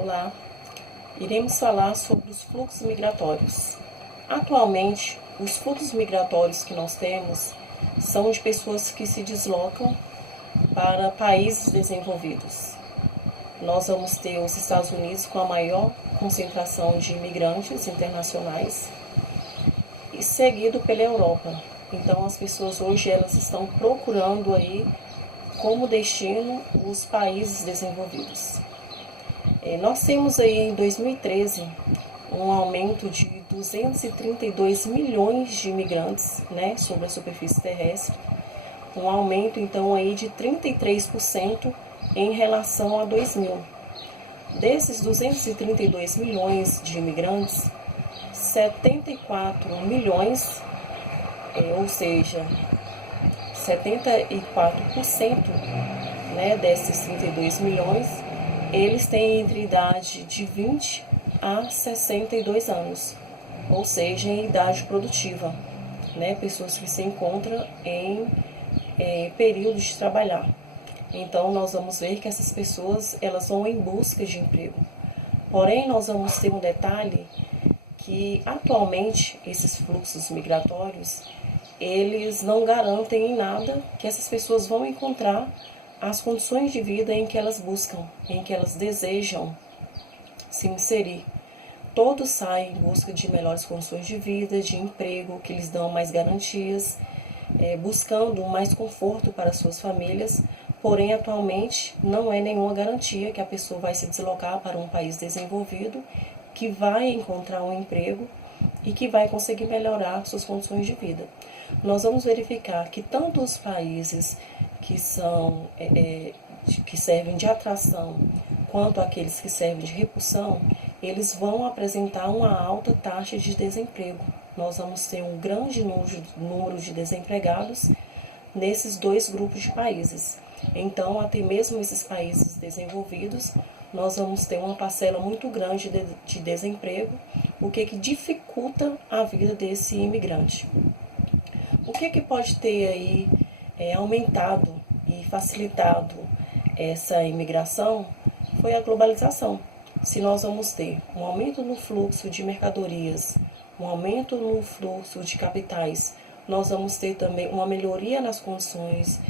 Olá, iremos falar sobre os fluxos migratórios. Atualmente, os fluxos migratórios que nós temos são de pessoas que se deslocam para países desenvolvidos. Nós vamos ter os Estados Unidos com a maior concentração de imigrantes internacionais e seguido pela Europa. Então, as pessoas hoje elas estão procurando aí como destino os países desenvolvidos. Nós temos aí em 2013 um aumento de 232 milhões de imigrantes, né, sobre a superfície terrestre, um aumento então aí de 33% em relação a 2000. Desses 232 milhões de imigrantes, 74 milhões, ou seja, 74%, né, desses 32 milhões, eles têm entre idade de 20 a 62 anos, ou seja, em idade produtiva, né, pessoas que se encontram em período de trabalhar. Então, nós vamos ver que essas pessoas elas vão em busca de emprego. Porém, nós vamos ter um detalhe que atualmente esses fluxos migratórios eles não garantem em nada que essas pessoas vão encontrar as condições de vida em que elas buscam, em que elas desejam se inserir. Todos saem em busca de melhores condições de vida, de emprego, que lhes dão mais garantias, buscando mais conforto para suas famílias, porém atualmente não é nenhuma garantia que a pessoa vai se deslocar para um país desenvolvido, que vai encontrar um emprego e que vai conseguir melhorar suas condições de vida. Nós vamos verificar que tanto os países que são que servem de atração quanto aqueles que servem de repulsão, eles vão apresentar uma alta taxa de desemprego. Nós vamos ter um grande número de desempregados nesses dois grupos de países. Então, até mesmo esses países desenvolvidos, nós vamos ter uma parcela muito grande de desemprego, o que dificulta a vida desse imigrante. O que pode ter aí aumentado e facilitado essa imigração foi a globalização. Se nós vamos ter um aumento no fluxo de mercadorias, um aumento no fluxo de capitais, nós vamos ter também uma melhoria nas condições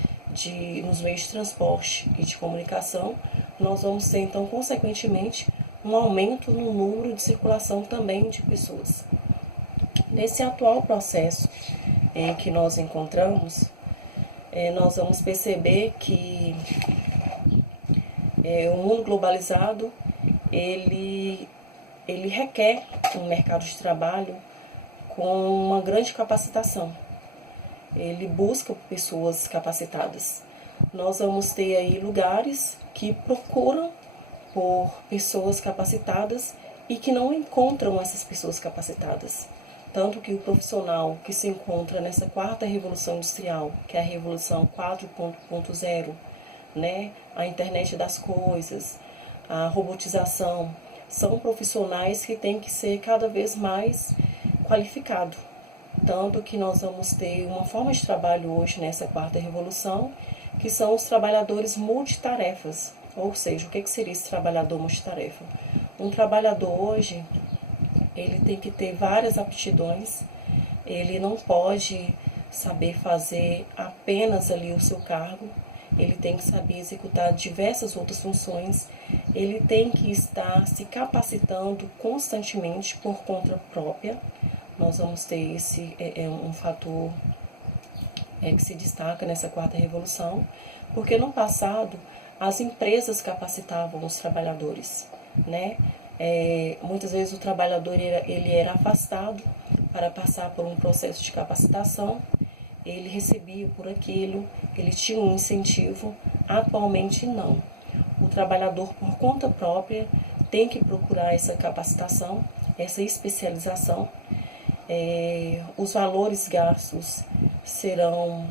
nos meios de transporte e de comunicação, nós vamos ter então, consequentemente, um aumento no número de circulação também de pessoas. Nesse atual processo em que nós encontramos, nós vamos perceber que o mundo globalizado, ele requer um mercado de trabalho com uma grande capacitação. Ele busca pessoas capacitadas. Nós vamos ter aí lugares que procuram por pessoas capacitadas e que não encontram essas pessoas capacitadas. Tanto que o profissional que se encontra nessa quarta revolução industrial, que é a revolução 4.0, né, a internet das coisas, a robotização, são profissionais que têm que ser cada vez mais qualificados. Tanto que nós vamos ter uma forma de trabalho hoje nessa quarta revolução, que são os trabalhadores multitarefas. Ou seja, o que seria esse trabalhador multitarefa? Um trabalhador hoje, ele tem que ter várias aptidões, ele não pode saber fazer apenas ali o seu cargo, ele tem que saber executar diversas outras funções, ele tem que estar se capacitando constantemente por conta própria. Nós vamos ter esse um fator que se destaca nessa quarta revolução, porque no passado as empresas capacitavam os trabalhadores, né? Muitas vezes o trabalhador ele era afastado para passar por um processo de capacitação, ele recebia por aquilo, ele tinha um incentivo. Atualmente não. O trabalhador por conta própria tem que procurar essa capacitação, essa especialização. Os valores gastos serão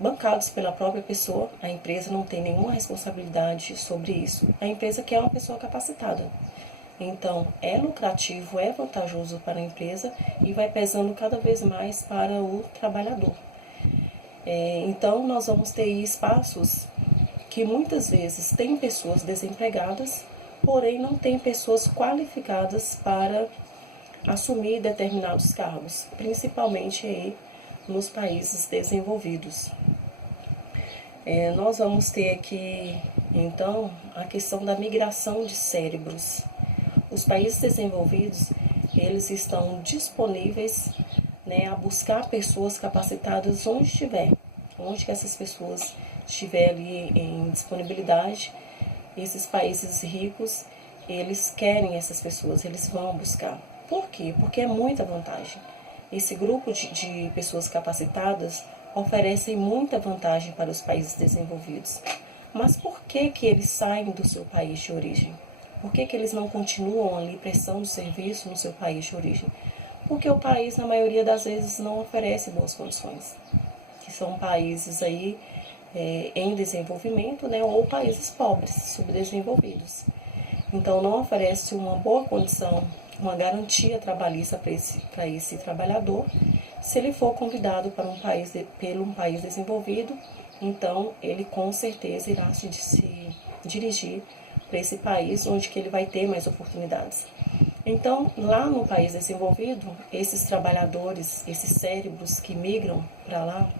bancados pela própria pessoa, a empresa não tem nenhuma responsabilidade sobre isso. A empresa quer uma pessoa capacitada. Então, é lucrativo, é vantajoso para a empresa e vai pesando cada vez mais para o trabalhador. Então, nós vamos ter espaços que muitas vezes tem pessoas desempregadas, porém não tem pessoas qualificadas para assumir determinados cargos, principalmente aí nos países desenvolvidos. Nós vamos ter aqui, então, a questão da migração de cérebros. Os países desenvolvidos, eles estão disponíveis, né, a buscar pessoas capacitadas onde estiver, onde que essas pessoas estiver ali em disponibilidade. Esses países ricos, eles querem essas pessoas, eles vão buscar. Por quê? Porque é muita vantagem. Esse grupo de pessoas capacitadas oferecem muita vantagem para os países desenvolvidos. Mas por que que eles saem do seu país de origem? Por que que eles não continuam ali prestando serviço no seu país de origem? Porque o país, na maioria das vezes, não oferece boas condições. Que são países aí em desenvolvimento, né, ou países pobres, subdesenvolvidos. Então, não oferece uma boa condição, uma garantia trabalhista para esse trabalhador. Se ele for convidado para pelo um país desenvolvido, então ele com certeza irá se dirigir para esse país onde que ele vai ter mais oportunidades. Então, lá no país desenvolvido, esses trabalhadores, esses cérebros que migram para lá,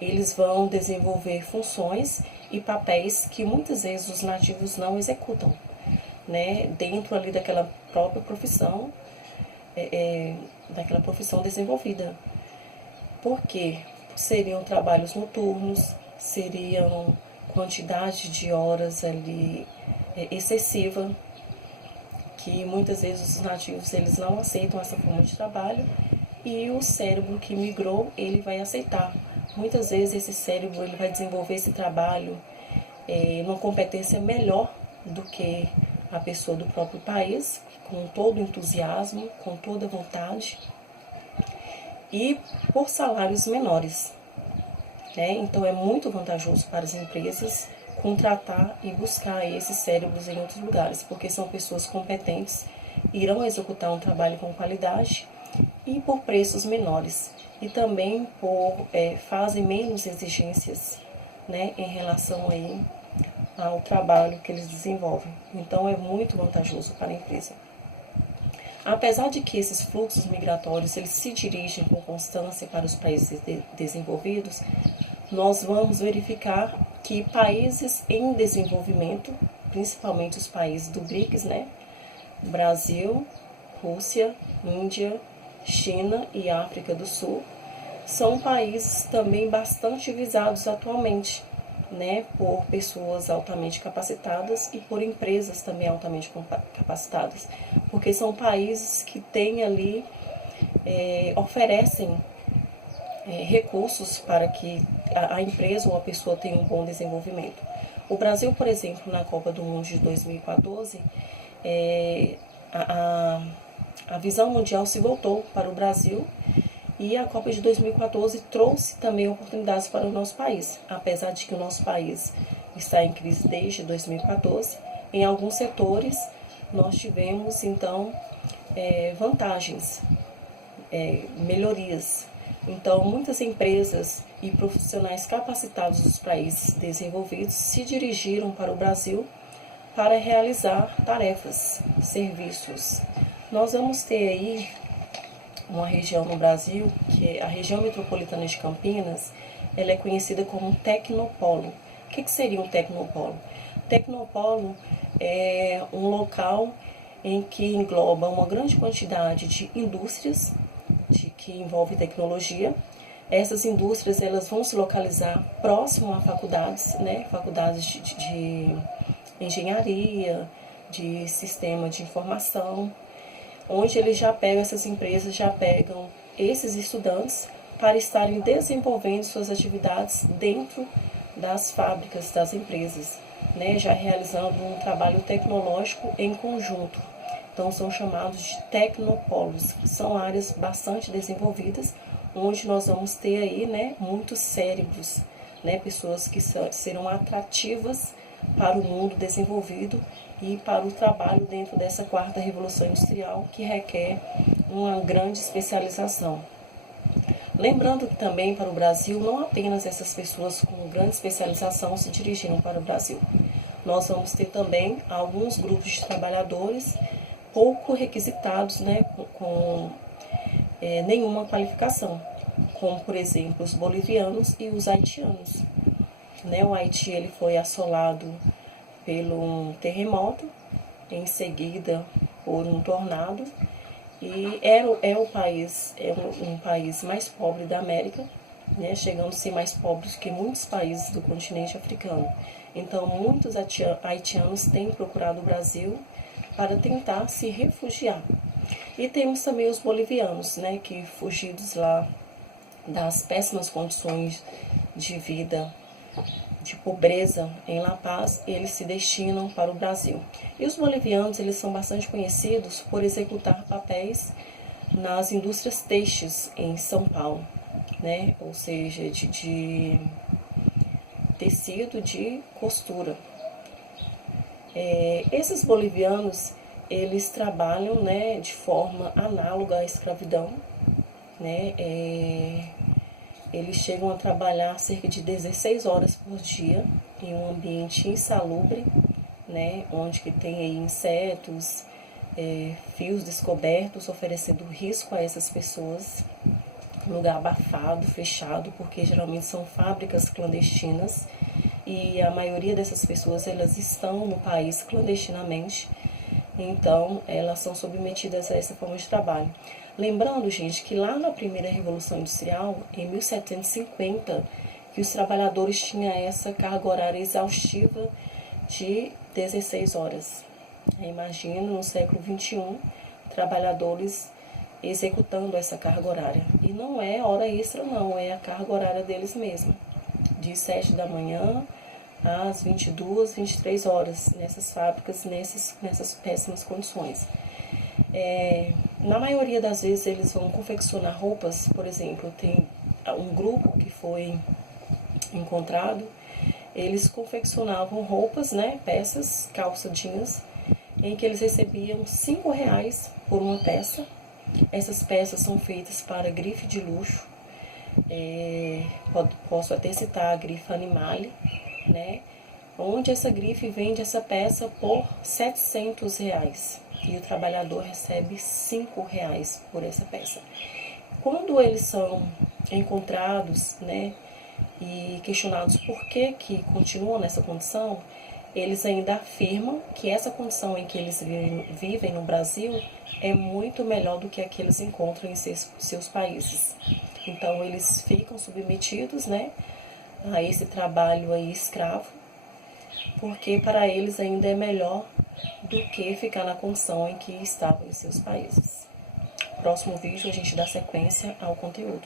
eles vão desenvolver funções e papéis que muitas vezes os nativos não executam, né, dentro ali daquela própria profissão, daquela profissão desenvolvida. Por quê? Seriam trabalhos noturnos, seriam quantidade de horas ali excessiva, que muitas vezes os nativos eles não aceitam essa forma de trabalho e o cérebro que migrou ele vai aceitar. Muitas vezes esse cérebro ele vai desenvolver esse trabalho numa competência melhor do que a pessoa do próprio país, com todo o entusiasmo, com toda a vontade e por salários menores, né? Então é muito vantajoso para as empresas contratar e buscar esses cérebros em outros lugares, porque são pessoas competentes, irão executar um trabalho com qualidade e por preços menores. E também fazem menos exigências, né, em relação aí ao trabalho que eles desenvolvem. Então é muito vantajoso para a empresa. Apesar de que esses fluxos migratórios eles se dirigem com constância para os países desenvolvidos, nós vamos verificar que países em desenvolvimento, principalmente os países do BRICS, né, Brasil, Rússia, Índia, China e África do Sul, são países também bastante visados atualmente, né, por pessoas altamente capacitadas e por empresas também altamente capacitadas, porque são países que têm ali, oferecem recursos para que a empresa ou a pessoa tenha um bom desenvolvimento. O Brasil, por exemplo, na Copa do Mundo de 2014, a visão mundial se voltou para o Brasil e a Copa de 2014 trouxe também oportunidades para o nosso país. Apesar de que o nosso país está em crise desde 2014, em alguns setores nós tivemos, então, vantagens, melhorias. Então, muitas empresas e profissionais capacitados dos países desenvolvidos se dirigiram para o Brasil para realizar tarefas, serviços. Nós vamos ter aí uma região no Brasil, que é a região metropolitana de Campinas, ela é conhecida como Tecnopolo. O que seria um Tecnopolo? Tecnopolo é um local em que engloba uma grande quantidade de indústrias que envolve tecnologia. Essas indústrias elas vão se localizar próximo a faculdades, né? Faculdades de engenharia, de sistema de informação, onde eles já pegam, essas empresas já pegam esses estudantes para estarem desenvolvendo suas atividades dentro das fábricas das empresas, né? Já realizando um trabalho tecnológico em conjunto. Então são chamados de tecnopolos, são áreas bastante desenvolvidas, onde nós vamos ter aí, né, muitos cérebros, né, pessoas que serão atrativas para o mundo desenvolvido e para o trabalho dentro dessa quarta revolução industrial que requer uma grande especialização. Lembrando que também para o Brasil, não apenas essas pessoas com grande especialização se dirigiram para o Brasil. Nós vamos ter também alguns grupos de trabalhadores pouco requisitados, né, com nenhuma qualificação, como, por exemplo, os bolivianos e os haitianos. Né, o Haiti ele foi assolado pelo um terremoto, em seguida por um tornado, e é um país mais pobre da América, né, chegando a ser mais pobres que muitos países do continente africano. Então, muitos haitianos têm procurado o Brasil para tentar se refugiar. E temos também os bolivianos, né, que fugidos lá das péssimas condições de vida, de pobreza em La Paz, eles se destinam para o Brasil. E os bolivianos, eles são bastante conhecidos por executar papéis nas indústrias têxteis em São Paulo, né? Ou seja, de tecido de costura. Esses bolivianos, eles trabalham, né, de forma análoga à escravidão, né? Eles chegam a trabalhar cerca de 16 horas por dia em um ambiente insalubre, né, onde que tem aí insetos, fios descobertos, oferecendo risco a essas pessoas. Um lugar abafado, fechado, porque geralmente são fábricas clandestinas e a maioria dessas pessoas, elas estão no país clandestinamente, então elas são submetidas a essa forma de trabalho. Lembrando, gente, que lá na primeira Revolução Industrial, em 1750, que os trabalhadores tinham essa carga horária exaustiva de 16 horas. Imagina, no século XXI, trabalhadores executando essa carga horária. E não é hora extra não, é a carga horária deles mesmo. De 7 da manhã às 22, 23 horas, nessas fábricas, nessas péssimas condições. Na maioria das vezes eles vão confeccionar roupas, por exemplo, tem um grupo que foi encontrado, eles confeccionavam roupas, né, peças, calça jeans, em que eles recebiam R$5 por uma peça. Essas peças são feitas para grife de luxo, posso até citar a grife Animale, né, onde essa grife vende essa peça por R$700 e o trabalhador recebe R$5 por essa peça. Quando eles são encontrados, né, e questionados por que continuam nessa condição, eles ainda afirmam que essa condição em que eles vivem no Brasil é muito melhor do que a que eles encontram em seus países. Então, eles ficam submetidos, né, a esse trabalho aí escravo, porque para eles ainda é melhor do que ficar na condição em que estavam em seus países. Próximo vídeo a gente dá sequência ao conteúdo.